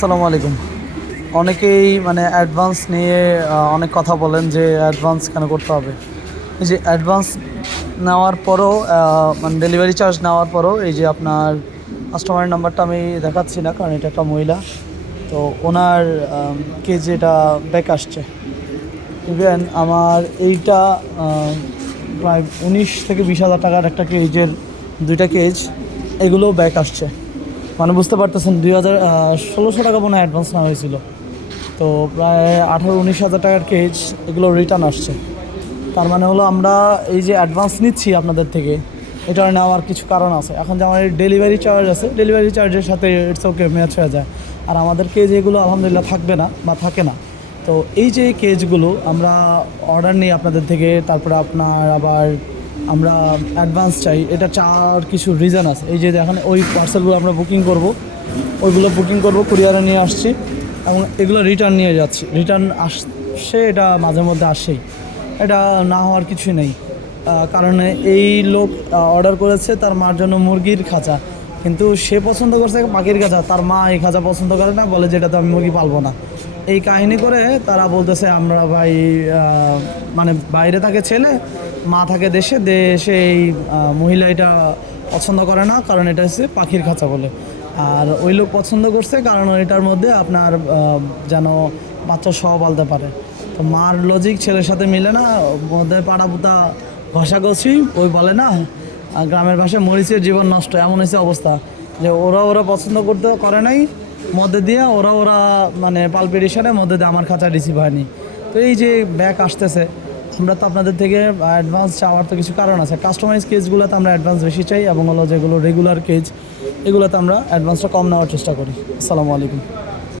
আসসালামু আলাইকুম। অনেকেই মানে অ্যাডভান্স নিয়ে অনেক কথা বলেন যে অ্যাডভান্স কেন করতে হবে। এই যে অ্যাডভান্স নেওয়ার পরও মানে ডেলিভারি চার্জ নেওয়ার পরও এই যে আপনার কাস্টমারের নাম্বারটা আমি দেখাচ্ছি না, কারণ এটা একটা মহিলা। তো ওনার কেজ এটা ব্যাক আসছে। ইভেন আমার এইটা প্রায় 19 থেকে 20 হাজার টাকার একটা কেজের 2টা কেজ, এগুলোও ব্যাক আসছে। মানে বুঝতে পারতেছেন, 1600 টাকা মনে হয় অ্যাডভান্স নেওয়া হয়েছিল। তো প্রায় 18-19 হাজার টাকার কেজ এগুলো রিটার্ন আসছে। তার মানে হলো আমরা এই যে অ্যাডভান্স নিচ্ছি আপনাদের থেকে, এটা নেওয়ার কিছু কারণ আছে। এখন যে আমার ডেলিভারি চার্জ আছে, ডেলিভারি চার্জের সাথে ইটস ওকে ম্যাচ হয়ে যায়। আর আমাদের কেজ এগুলো আলহামদুলিল্লাহ থাকবে না বা থাকে না। তো এই যে কেজগুলো আমরা অর্ডার নিই আপনাদের থেকে, তারপরে আপনার আবার আমরা অ্যাডভান্স চাই, এটা চাওয়ার কিছু রিজন আছে। এই যে দেখেন ওই পার্সেলগুলো আমরা বুকিং করব, ওইগুলো বুকিং করব, কুরিয়ারে নিয়ে আসছি এবং এগুলো রিটার্ন নিয়ে যাচ্ছি। রিটার্ন আসছে, এটা মাঝে মধ্যে আসেই, এটা না হওয়ার কিছুই নেই। কারণ এই লোক অর্ডার করেছে তার মার জন্য মুরগির খাঁচা, কিন্তু সে পছন্দ করছে পাখির খাঁচা, তার মা এই খাঁচা পছন্দ করে না, বলে যে এটা তো আমি মুরগি পালবো না। এই কাহিনী করে তারা বলতেছে আমরা ভাই মানে বাইরে থাকে ছেলে, মা থাকে দেশে, দেশে এই মহিলা এটা পছন্দ করে না, কারণ এটা হচ্ছে পাখির খাঁচা বলে। আর ওই লোক পছন্দ করছে কারণ এটার মধ্যে আপনার যেন বাচ্চা সহ পালতে পারে। তো মার লজিক ছেলের সাথে মিলে না, মধ্যে পাড়া পুতা ঘষাঘষি, ওই বলে না গ্রামের ভাষায় মরিচের জীবন নষ্ট, এমন হয়েছে অবস্থা যে ওরা পছন্দ করতে করে নাই, মধ্যে দিয়ে ওরা মানে পালপিটিশনের মধ্যে দিয়ে আমার খাঁচা রিসিভ হয়নি। তো এই যে ব্যাক আসতেছে, আমরা তো আপনাদের থেকে অ্যাডভান্স চাওয়ার তো কিছু কারণ আছে। কাস্টমাইজ কেজগুলোতে আমরা অ্যাডভান্স বেশি চাই এবং হলো যেগুলো রেগুলার কেজ এগুলোতে আমরা অ্যাডভান্সটা কম নেওয়ার চেষ্টা করি। আসসালামু আলাইকুম।